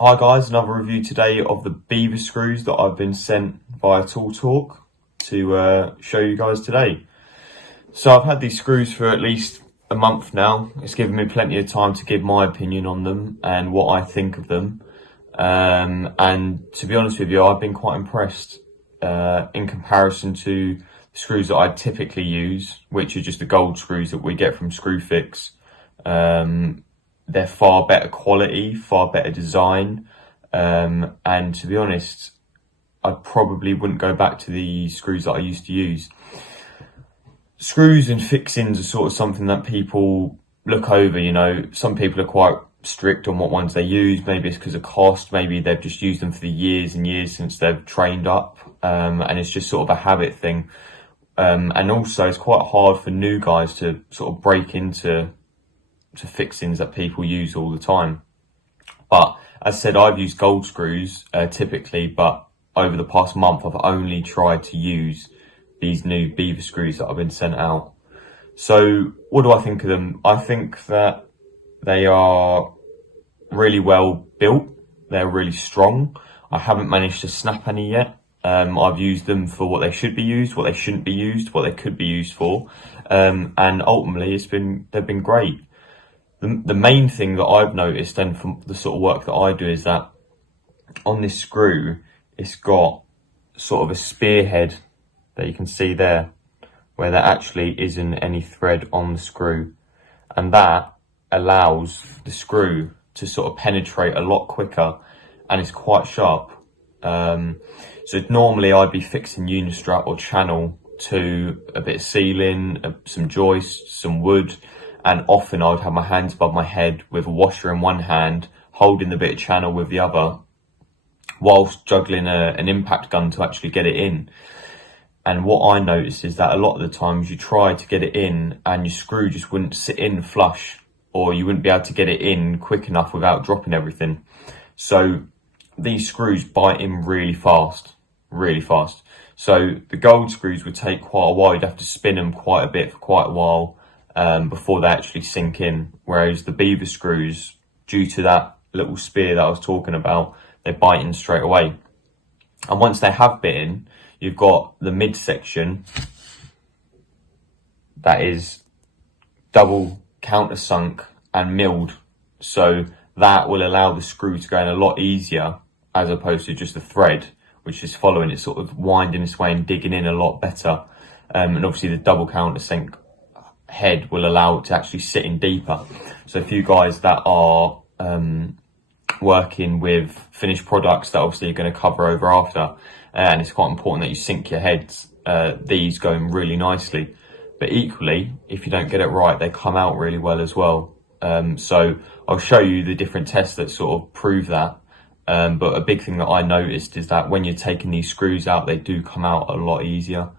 Hi guys, another review today of the Beaverscrews that I've been sent via Tool Talk to show you guys today. So I've had these screws for at least a month now. It's given me plenty of time to give my opinion on them and what I think of them. And to be honest with you, I've been quite impressed in comparison to the screws that I typically use, which are just the gold screws that we get from Screwfix. They're far better quality, far better design, and to be honest, I probably wouldn't go back to the screws that I used to use. Screws and fixings are sort of something that people look over, you know. Some people are quite strict on what ones they use. Maybe it's because of cost, maybe they've just used them for the years and years since they've trained up, and it's just sort of a habit thing. And also it's quite hard for new guys to sort of break into fixings that people use all the time. But as I said, I've used gold screws typically, but over the past month I've only tried to use these new Beaverscrews that I've been sent out. So what do I think of them? I think that they are really well built. They're really strong. I haven't managed to snap any yet. I've used them for what they should be used, what they shouldn't be used, what they could be used for, and ultimately they've been great. The main thing that I've noticed, and from the sort of work that I do, is that on this screw, it's got sort of a spearhead that you can see there, where there actually isn't any thread on the screw. And that allows the screw to sort of penetrate a lot quicker, and it's quite sharp. So normally I'd be fixing unistrut or channel to a bit of sealing, some joists, some wood, and often I would have my hands above my head with a washer in one hand, holding the bit of channel with the other, whilst juggling an impact gun to actually get it in. And what I noticed is that a lot of the times you try to get it in and your screw just wouldn't sit in flush, or you wouldn't be able to get it in quick enough without dropping everything. So these screws bite in really fast, really fast. So the gold screws would take quite a while. You'd have to spin them quite a bit for quite a while before they actually sink in. Whereas the Beaverscrews, due to that little spear that I was talking about, they bite in straight away. And once they have bitten, you've got the midsection that is double countersunk and milled. So that will allow the screw to go in a lot easier, as opposed to just a thread, which is following it, sort of winding its way and digging in a lot better. And obviously the double countersunk head will allow it to actually sit in deeper. So if you guys that are working with finished products that obviously you're going to cover over after, and it's quite important that you sink your heads, these go in really nicely. But equally, if you don't get it right, they come out really well as well. So I'll show you the different tests that sort of prove that. But a big thing that I noticed is that when you're taking these screws out, they do come out a lot easier.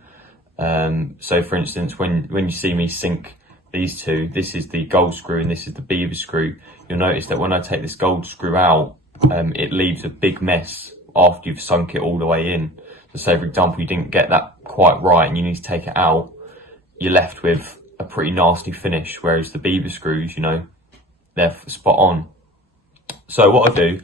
So for instance, when you see me sink these two, this is the gold screw and this is the Beaverscrew, you'll notice that when I take this gold screw out, it leaves a big mess after you've sunk it all the way in. So say for example, you didn't get that quite right and you need to take it out, you're left with a pretty nasty finish, whereas the Beaverscrews, you know, they're spot on. So what I do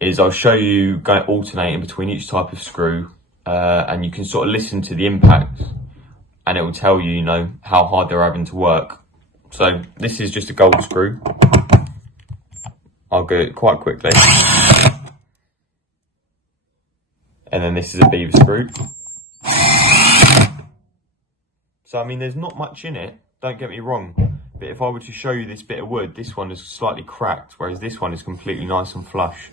is I'll show you going alternating between each type of screw, and you can sort of listen to the impact and it will tell you, you know, how hard they're having to work. So this is just a gold screw. I'll go quite quickly. And then this is a Beaverscrew. So I mean, there's not much in it, don't get me wrong, but if I were to show you this bit of wood, this one is slightly cracked, whereas this one is completely nice and flush,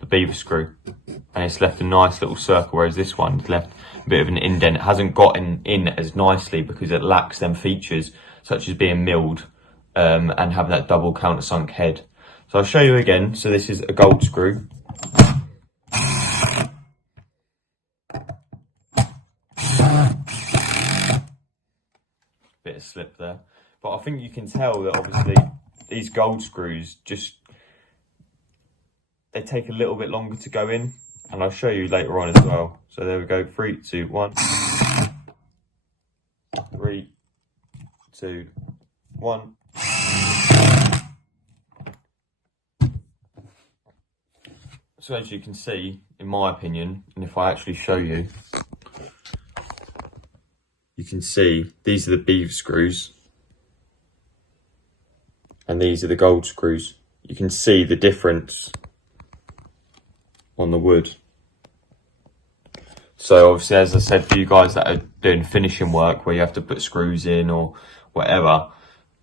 the Beaverscrew, and it's left a nice little circle, whereas this one's left a bit of an indent. It hasn't gotten in as nicely because it lacks them features such as being milled and having that double countersunk head. So I'll show you again. So this is a gold screw. Bit of slip there, but I think you can tell that obviously these gold screws they take a little bit longer to go in, and I'll show you later on as well. So there we go, 3, 2, 1. 3, 2, 1. So as you can see, in my opinion, and if I actually show you, you can see these are the beaver screws and these are the gold screws. You can see the difference on the wood. So obviously, as I said, for you guys that are doing finishing work where you have to put screws in or whatever,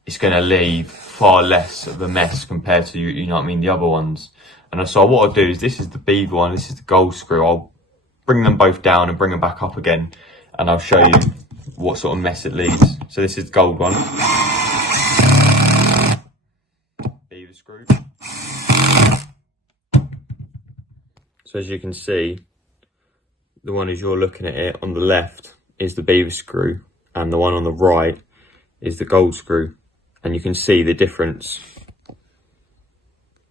it's going to leave far less of a mess compared to, you know what I mean, the other ones. And so what I'll do is, this is the beaver one, this is the gold screw. I'll bring them both down and bring them back up again, and I'll show you what sort of mess it leaves. So this is the gold one. Beaver screw. So as you can see, the one as you're looking at it on the left is the beaver screw, and the one on the right is the gold screw. And you can see the difference.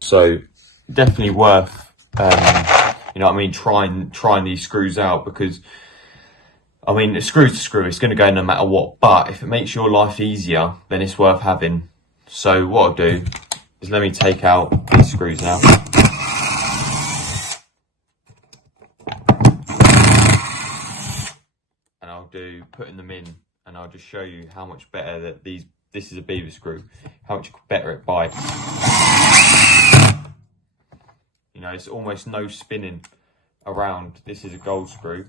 So definitely worth, you know what I mean, trying these screws out, because I mean, a screw's a screw, it's going to go no matter what, but if it makes your life easier, then it's worth having. So what I'll do is, let me take out these screws now. And I'll do putting them in, and I'll just show you how much better that this is a beaver screw, how much better it bites. You know, it's almost no spinning around. This is a gold screw.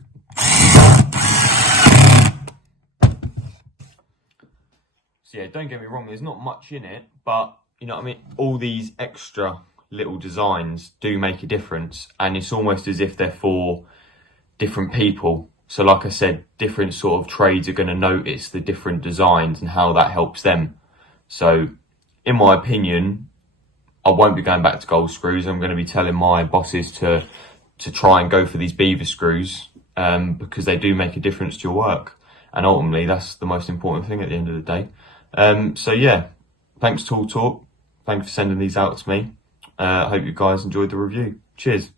So yeah, don't get me wrong, there's not much in it, but you know what I mean, all these extra little designs do make a difference, and it's almost as if they're for different people. So like I said, different sort of trades are going to notice the different designs and how that helps them. So in my opinion, I won't be going back to gold screws. I'm going to be telling my bosses to try and go for these beaver screws, because they do make a difference to your work. And ultimately, that's the most important thing at the end of the day. So yeah, thanks Tool Talk. Thanks for sending these out to me. I hope you guys enjoyed the review. Cheers.